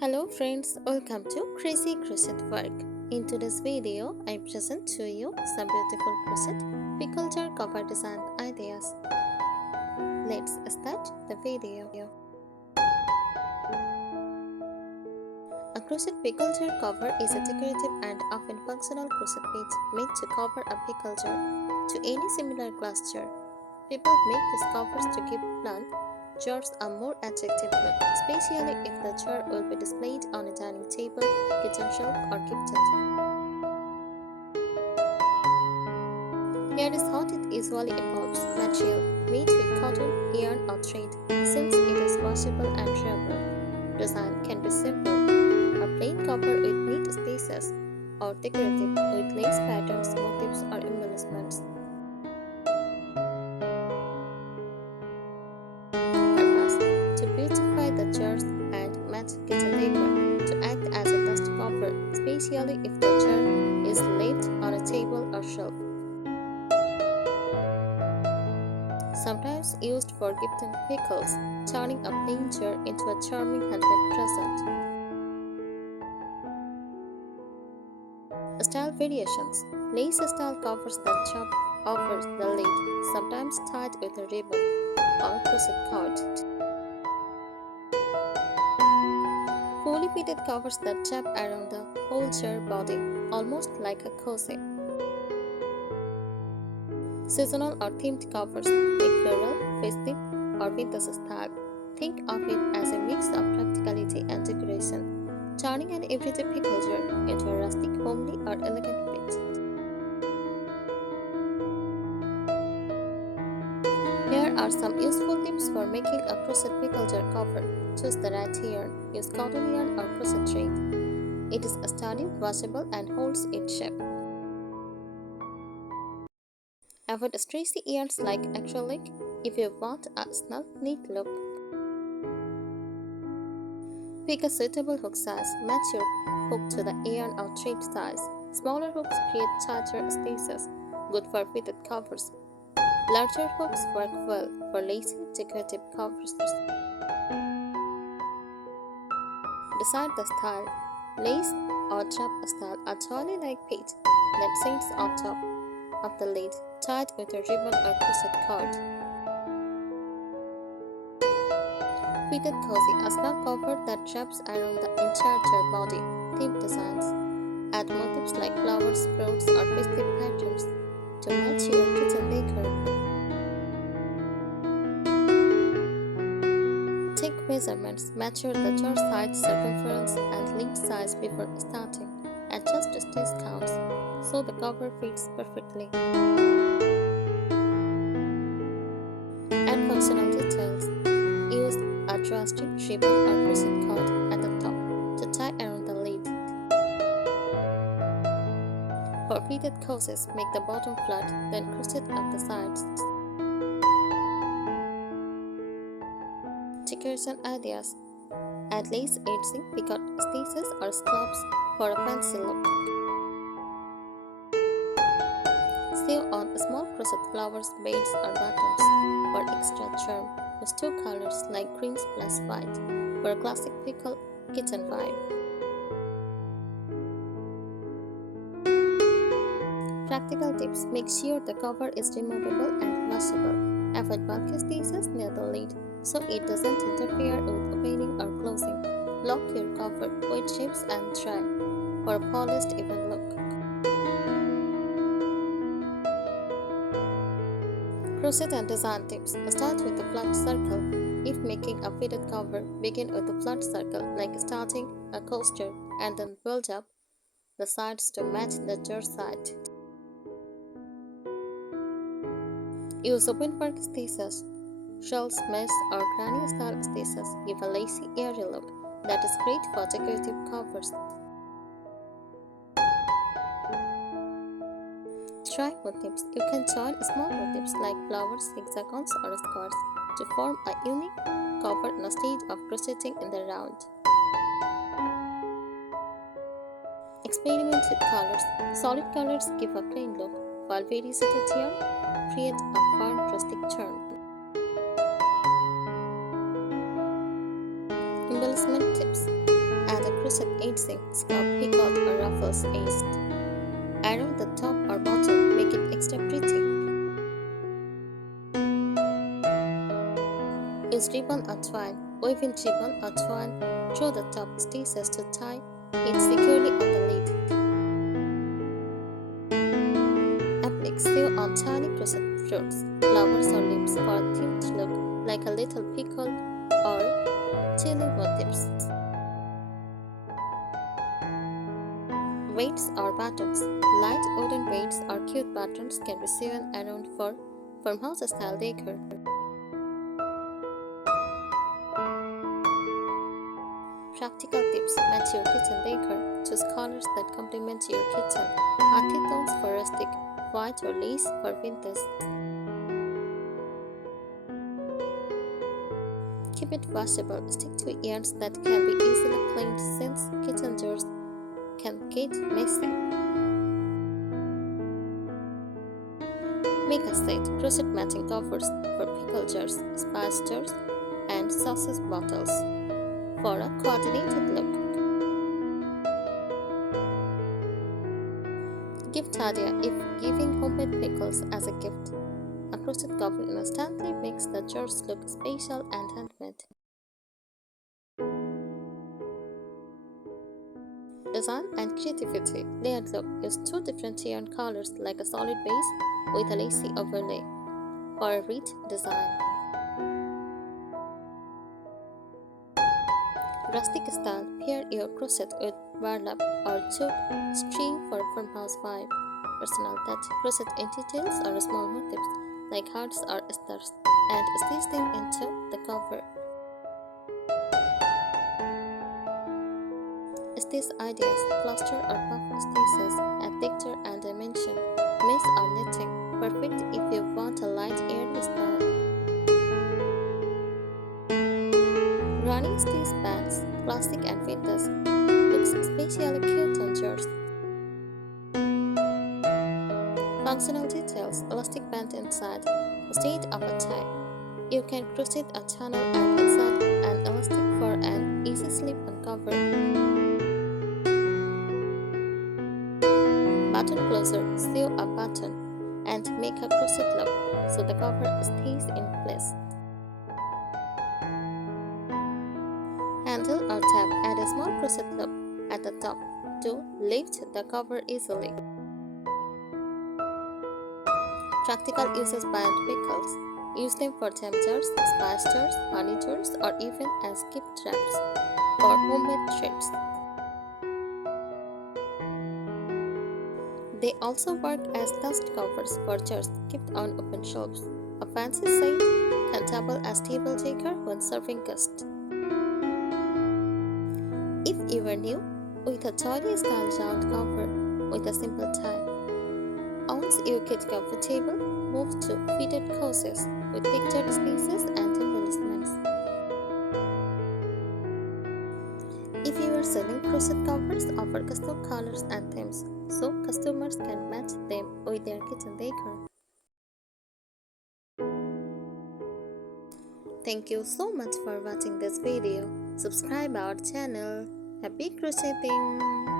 Hello friends, welcome to Crazy Crochet Work. In today's video, I present to you some beautiful crochet pickle jar cover design ideas. Let's start the video. A crochet pickle jar cover is a decorative and often functional crochet page made to cover a pickle jar to any similar glass jar. People make these covers to give plant jars a more attractive look, especially if the jar will be displayed on a dining table, kitchen shelf, or gifted. Here is how it usually involves: material made with cotton, yarn, or thread, since it is washable and durable. Design can be simple: a plain cover with neat spaces, or decorative with lace patterns, motifs, or embellishments. To beautify the jars and match kitchen decor, to act as a dust cover, especially if the jar is left on a table or shelf. Sometimes used for gifting pickles, turning a plain jar into a charming handmade present. Style variations: lace style covers the top over the lid, sometimes tied with a ribbon or crochet cord. Fully fitted covers that wrap around the whole jar body, almost like a cozy. Seasonal or themed covers, like floral, festive, or vintage style. Think of it as a mix of practicality and decoration, turning an everyday pickle jar into a rustic, homely, or elegant piece. Here are some useful tips for making a crochet pickle jar cover. Choose the right yarn. Use cotton yarn or crochet thread. It is sturdy, washable, and holds its shape. Avoid stretchy yarns like acrylic if you want a snug, neat look. Pick a suitable hook size. Match your hook to the yarn or thread size. Smaller hooks create tighter spaces, good for fitted covers. Larger hooks work well for lacy, decorative covers. Decide the style. Lace or drop style, a jolly-like page that sits on top of the lid, tied with a ribbon or crochet cord. Fitted cozy, a snug cover that wraps around the entire jar body. Theme designs. Add motifs like flowers, fruits, or festive patterns to match your kitchen decor. Take measurements. Measure the jar size, circumference, and lid size before starting. Adjust stitch counts so the cover fits perfectly. Add functional details. Use a drawstring, ribbon, or crochet cord at the top to tie around the lid. For fitted cozies, make the bottom flat, then crochet at the sides. Decoration ideas: add lace edging, picket stitches, or scallops for a fancy look. Sew on small crochet flowers, beads, or buttons for extra charm. Use two colors like greens plus white for a classic pickle kitchen vibe. Practical tips: make sure the cover is removable and washable. Avoid bulky stitches near the lid so it doesn't interfere with opening or closing. Lock your cover with shapes and dry for a polished, even look. Crochet and design tips: start with a flat circle. If making a fitted cover, begin with a flat circle, like starting a coaster, and then build up the sides to match the jar side. Use open work stitches. Shells, mesh, or granny style stitches give a lacy, airy look that is great for decorative covers. Try motifs. You can join small motifs like flowers, hexagons, or squares to form a unique cover instead of crocheting in the round. Experiment with colors. Solid colors give a plain look, while very saturated yarn create a fun, rustic charm. Embellishment tips: crochet edging, scallop picot or ruffles edged around the top or bottom, make it extra pretty. Use ribbon or twine. Weave in ribbon or twine through the top stitches to tie it securely on the lid. Applique sew on tiny crochet fruits, flowers or leaves for a themed look like a little pickle or chili motifs. Weights or buttons. Light wooden weights or cute buttons can be sewn around for farmhouse-style decor. Practical tips. Match your kitchen decor. Choose colors that complement your kitchen. Earthy tones for rustic, white or lace for vintage. Keep it washable. Stick to yarns that can be easily cleaned since kitchen drawers can get messy. Make a set. Crochet matching covers for pickle jars, spice jars, and sausage bottles for a coordinated look. Gift idea. If giving homemade pickles as a gift, a crochet cover instantly makes the jars look special and handmade. Design and creativity. Layered look. Use two different yarn colors like a solid base with a lacy overlay for a rich design. Rustic style. Pair your crochet with burlap or jute string for farmhouse vibe. Personal touch. Crochet in details or small motifs like hearts or stars and stitch them into the cover. Stitch ideas. Cluster or puff stitches add texture and dimension. Mesh or knitting. Perfect if you want a light airy style. Running stitch bands. Classic and vintage. Looks especially cute on jars. Functional details. Elastic band inside instead of a tie. You can crochet a channel and insert an elastic for an easy slip-on cover. Button closer. Sew a button and make a crochet loop so the cover stays in place. Handle or tab. Add a small crochet loop at the top to lift the cover easily. Practical uses band pickles. Use them for jam jars, spice jars, honey jars, or even as gift wraps for homemade treats. They also work as dust covers for jars kept on open shelves. A fancy set can double as table decor when serving guests. If you are new, with a toy style round cover with a simple tie. Once you get comfortable, move to fitted courses with pictured spaces and embellishments. If you are selling crochet covers, offer custom colors and themes so customers can match them with their kitchen decor. Thank you so much for watching this video. Subscribe our channel. Happy crocheting!